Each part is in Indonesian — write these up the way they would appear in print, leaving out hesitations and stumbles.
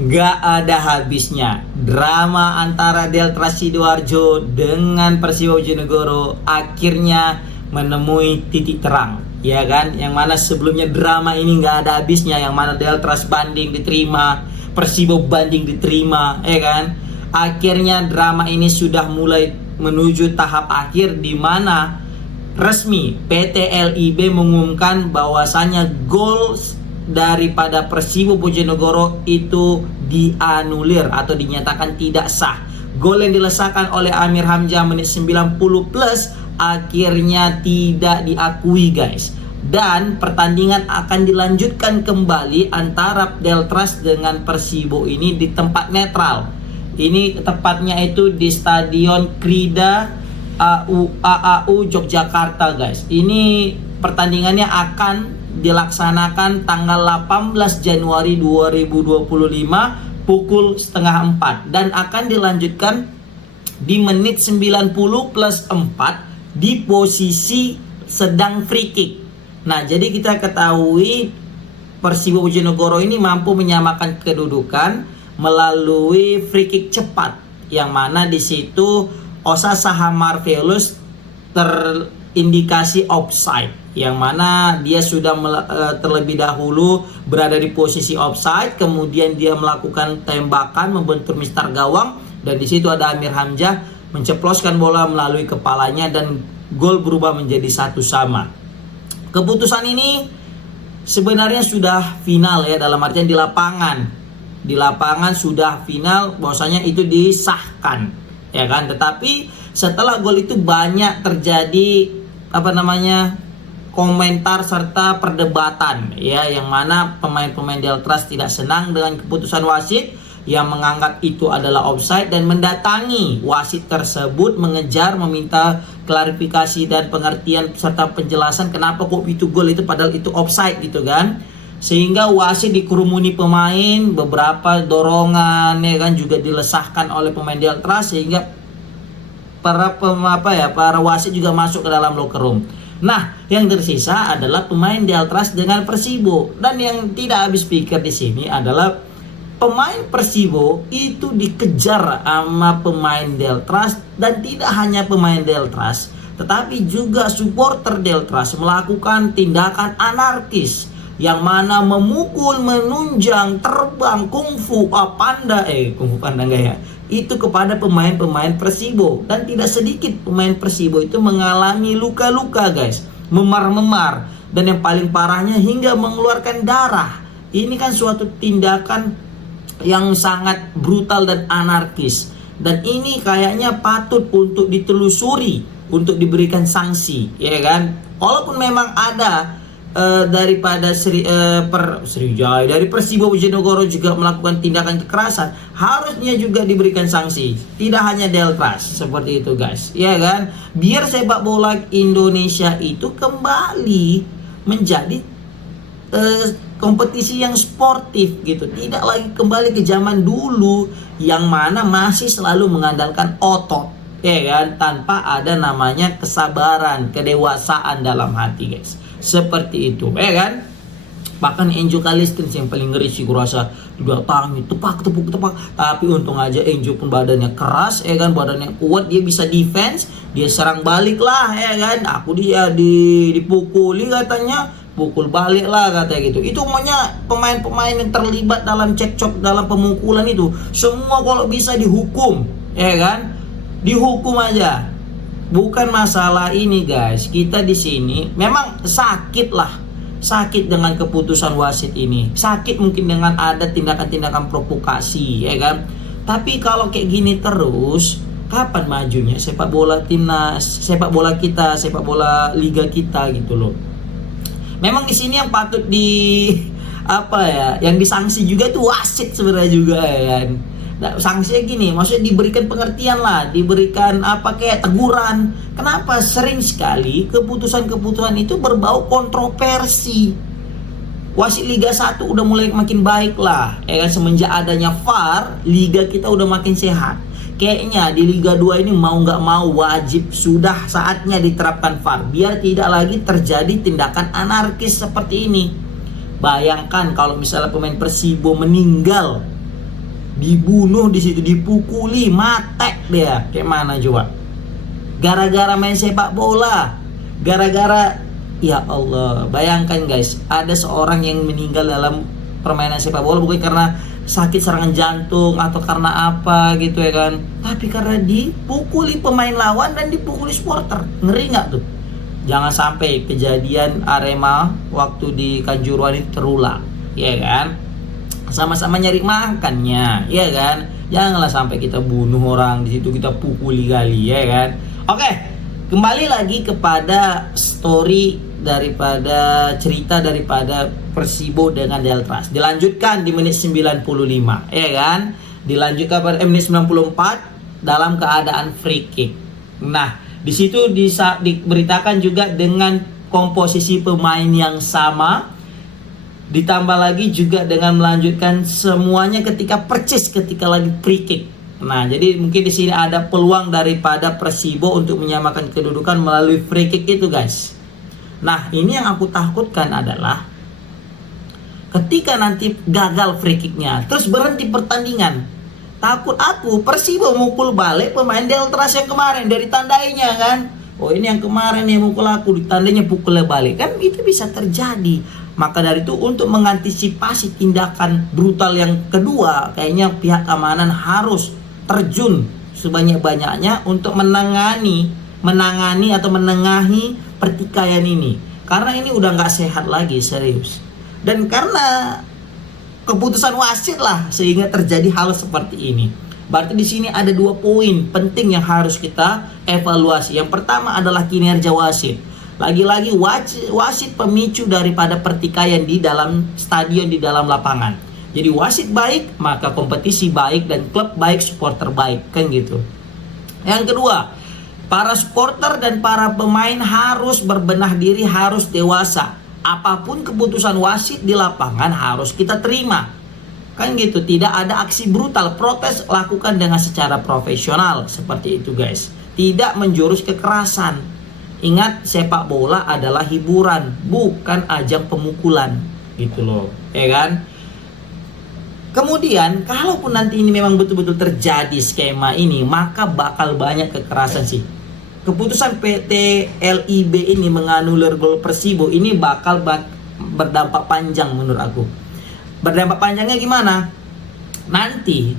Nggak ada habisnya drama antara Delta Sidoarjo dengan Persibo Bojonegoro akhirnya menemui titik terang, ya kan? Yang mana sebelumnya drama ini nggak ada habisnya, yang mana Delta banding diterima, Persibo banding diterima, ya kan? Akhirnya drama ini sudah mulai menuju tahap akhir, di mana resmi PT LIB mengumumkan bahwasanya gol daripada Persibo Bojonegoro itu dianulir atau dinyatakan tidak sah. Gol yang dilesakan oleh Amir Hamzah menit 90 plus akhirnya tidak diakui, guys. Dan pertandingan akan dilanjutkan kembali antara Deltras dengan Persibo ini di tempat netral. Ini tepatnya itu di Stadion Krida AAU Yogyakarta, guys. Ini pertandingannya akan dilaksanakan tanggal 18 Januari 2025 pukul setengah 4 dan akan dilanjutkan di menit 90 plus 4 di posisi sedang free kick. Nah, jadi kita ketahui Persibo Bojonegoro ini mampu menyamakan kedudukan melalui free kick cepat, yang mana di situ Osa Sahamar Velus terindikasi offside, yang mana dia sudah terlebih dahulu berada di posisi offside, kemudian dia melakukan tembakan membentur mistar gawang, dan di situ ada Amir Hamzah menceploskan bola melalui kepalanya dan gol berubah menjadi 1-1. Keputusan ini sebenarnya sudah final, ya, dalam artian di lapangan sudah final bahwasanya itu disahkan, ya kan? Tetapi setelah gol itu banyak terjadi komentar serta perdebatan, ya, yang mana pemain-pemain Deltras tidak senang dengan keputusan wasit yang menganggap itu adalah offside dan mendatangi wasit tersebut mengejar meminta klarifikasi dan pengertian serta penjelasan kenapa kok itu gol itu padahal itu offside gitu kan. Sehingga wasit dikerumuni pemain, beberapa dorongan, ya kan, juga dilesahkan oleh pemain Deltras, sehingga para wasit juga masuk ke dalam locker room. Nah, yang tersisa adalah pemain Deltras dengan Persibo, dan yang tidak habis pikir di sini adalah pemain Persibo itu dikejar sama pemain Deltras, dan tidak hanya pemain Deltras, tetapi juga supporter Deltras melakukan tindakan anarkis, yang mana memukul, menunjang, terbang, kungfu panda enggak ya? Itu kepada pemain-pemain Persibo, dan tidak sedikit pemain Persibo itu mengalami luka-luka, guys, memar-memar, dan yang paling parahnya hingga mengeluarkan darah. Ini kan suatu tindakan yang sangat brutal dan anarkis, dan ini kayaknya patut untuk ditelusuri, untuk diberikan sanksi, ya kan? Walaupun memang ada daripada Sriwijaya dari Persibo Bojonegoro juga melakukan tindakan kekerasan, harusnya juga diberikan sanksi, tidak hanya Deltras seperti itu, guys, ya kan? Biar sepak bola Indonesia itu kembali menjadi kompetisi yang sportif gitu, tidak lagi kembali ke zaman dulu yang mana masih selalu mengandalkan otot, ya kan, tanpa ada namanya kesabaran, kedewasaan dalam hati, guys. Seperti itu, ya kan? Bahkan Enzo Calistens yang paling ngeri sih kurasa, didatangi tepak, tapi untung aja Enzo pun badannya keras, ya kan, badannya kuat, dia bisa defense, dia serang balik lah, ya kan? Aku dia dipukuli katanya, pukul balik lah katanya gitu. Itu maunya pemain-pemain yang terlibat dalam cekcok, dalam pemukulan itu semua kalau bisa dihukum, ya kan? Dihukum aja. Bukan masalah ini, guys. Kita di sini memang sakit dengan keputusan wasit ini. Sakit mungkin dengan ada tindakan-tindakan provokasi, ya kan? Tapi kalau kayak gini terus, kapan majunya sepak bola timnas, sepak bola kita, sepak bola liga kita gitu loh. Memang di sini yang patut yang disanksi juga itu wasit sebenarnya juga, ya kan? Nah, sanksinya gini, maksudnya diberikan pengertian lah, diberikan kayak teguran. Kenapa sering sekali keputusan-keputusan itu berbau kontroversi? Wasit Liga 1 udah mulai makin baik lah, ya kan, semenjak adanya VAR, liga kita udah makin sehat. Kayaknya di Liga 2 ini mau nggak mau wajib sudah saatnya diterapkan VAR, biar tidak lagi terjadi tindakan anarkis seperti ini. Bayangkan kalau misalnya pemain Persibo meninggal dibunuh di situ, dipukuli, matek dia. Kayak mana coba? Gara-gara main sepak bola. Gara-gara, ya Allah, bayangkan guys, ada seorang yang meninggal dalam permainan sepak bola bukan karena sakit serangan jantung atau karena apa gitu ya kan, tapi karena dipukuli pemain lawan dan dipukuli supporter. Ngeri nggak tuh? Jangan sampai kejadian Arema waktu di Kanjuruhan itu terulang, ya kan? Sama-sama nyari makannya, ya kan? Janganlah sampai kita bunuh orang di situ, kita pukuli kali, ya kan? Oke, kembali lagi kepada story daripada cerita daripada Persibo dengan Deltras. Dilanjutkan di menit 95, ya kan? Dilanjutkan pada menit 94 dalam keadaan free kick. Nah, di situ diberitakan juga dengan komposisi pemain yang sama, ditambah lagi juga dengan melanjutkan semuanya ketika ketika lagi free kick. Nah, jadi mungkin di sini ada peluang daripada Persibo untuk menyamakan kedudukan melalui free kick itu, guys. Nah, ini yang aku takutkan adalah ketika nanti gagal free kicknya, terus berhenti pertandingan. Takut aku Persibo mukul balik pemain Deltras yang kemarin dari tandainya kan. Oh, ini yang kemarin yang mukul aku, ditandainya pukul balik. Kan itu bisa terjadi. Maka dari itu untuk mengantisipasi tindakan brutal yang kedua, kayaknya pihak keamanan harus terjun sebanyak-banyaknya untuk menengahi pertikaian ini. Karena ini udah nggak sehat lagi, serius. Dan karena keputusan wasit lah sehingga terjadi hal seperti ini. Berarti di sini ada 2 poin penting yang harus kita evaluasi. Yang pertama adalah kinerja wasit. Lagi-lagi wasit pemicu daripada pertikaian di dalam stadion, di dalam lapangan. Jadi wasit baik, maka kompetisi baik dan klub baik, supporter baik, kan gitu. Yang kedua, para supporter dan para pemain harus berbenah diri, harus dewasa. Apapun keputusan wasit di lapangan harus kita terima. Kan gitu, tidak ada aksi brutal, protes lakukan dengan secara profesional, seperti itu guys. Tidak menjurus kekerasan. Ingat, sepak bola adalah hiburan, bukan ajang pemukulan, gitu loh, ya kan? Kemudian, kalaupun nanti ini memang betul-betul terjadi skema ini, maka bakal banyak kekerasan sih. Keputusan PT LIB ini menganulir gol Persibo ini bakal berdampak panjang menurut aku. Berdampak panjangnya gimana? Nanti,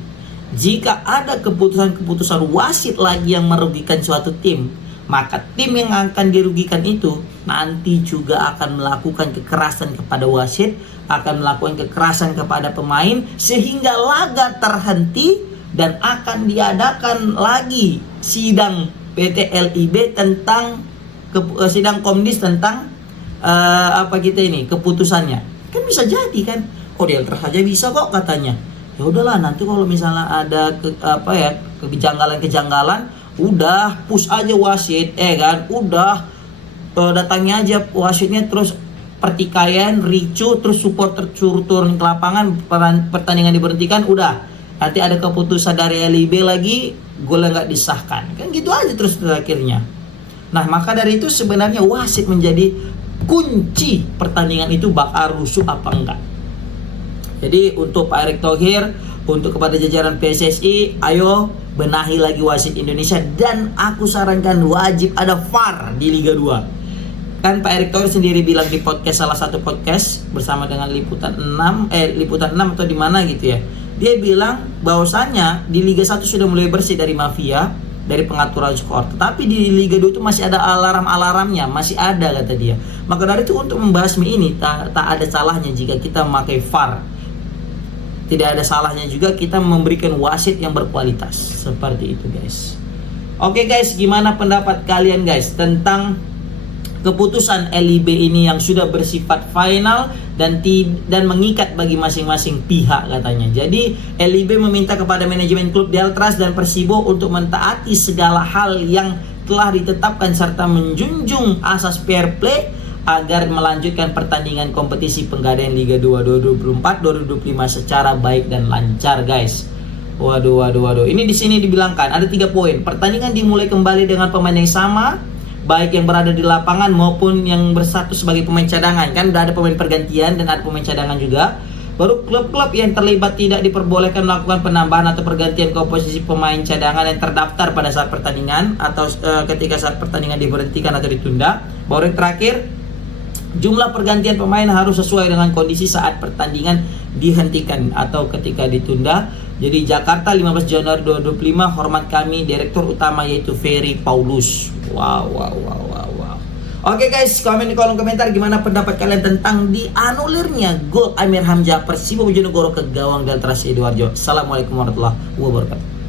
jika ada keputusan-keputusan wasit lagi yang merugikan suatu tim, maka tim yang akan dirugikan itu nanti juga akan melakukan kekerasan kepada wasit, akan melakukan kekerasan kepada pemain, sehingga laga terhenti dan akan diadakan lagi sidang PT LIB tentang sidang Komdis tentang keputusannya. Kan bisa jadi kan, Deltras saja bisa kok katanya. Ya udahlah, nanti kalau misalnya ada kejanggalan, udah push aja wasit, kan? Udah datangnya aja wasitnya, terus pertikaian, ricu, terus supporter turun ke lapangan, pertandingan diberhentikan, udah. Nanti ada keputusan dari LIB lagi, golnya nggak disahkan. Kan gitu aja terus akhirnya. Nah, maka dari itu sebenarnya wasit menjadi kunci pertandingan itu bakal rusuh apa enggak. Jadi untuk Pak Erick Thohir, untuk kepada jajaran PSSI, ayo benahi lagi wasit Indonesia, dan aku sarankan wajib ada VAR di Liga 2. Kan Pak Erick Thohir sendiri bilang di salah satu podcast bersama dengan Liputan 6 atau di mana gitu ya. Dia bilang bahwasannya di Liga 1 sudah mulai bersih dari mafia, dari pengaturan skor. Tetapi di Liga 2 itu masih ada alarm-alarmnya, masih ada kata dia. Maka dari itu untuk membasmi ini tak ada salahnya jika kita memakai VAR. Tidak ada salahnya juga kita memberikan wasit yang berkualitas. Seperti itu guys. Oke guys, gimana pendapat kalian guys tentang keputusan LIB ini yang sudah bersifat final dan mengikat bagi masing-masing pihak katanya. Jadi LIB meminta kepada manajemen klub Deltras dan Persibo untuk mentaati segala hal yang telah ditetapkan serta menjunjung asas fair play agar melanjutkan pertandingan kompetisi Penggadaian Liga 2 2024-2025 secara baik dan lancar guys. Waduh. Ini di sini dibilangkan ada 3 poin. Pertandingan dimulai kembali dengan pemain yang sama, baik yang berada di lapangan maupun yang berstatus sebagai pemain cadangan. Kan udah ada pemain pergantian dan ada pemain cadangan juga. Baru klub-klub yang terlibat tidak diperbolehkan melakukan penambahan atau pergantian komposisi pemain cadangan yang terdaftar pada saat pertandingan atau ketika saat pertandingan diberhentikan atau ditunda. Baru yang terakhir, jumlah pergantian pemain harus sesuai dengan kondisi saat pertandingan dihentikan atau ketika ditunda. Jadi Jakarta 15 Januari 2025, hormat kami Direktur Utama yaitu Ferry Paulus. Wow. Oke guys, komen di kolom komentar gimana pendapat kalian tentang dianulirnya gol Amir Hamzah Persibo Bojonegoro ke gawang Delta Sidoarjo. Assalamualaikum warahmatullahi wabarakatuh.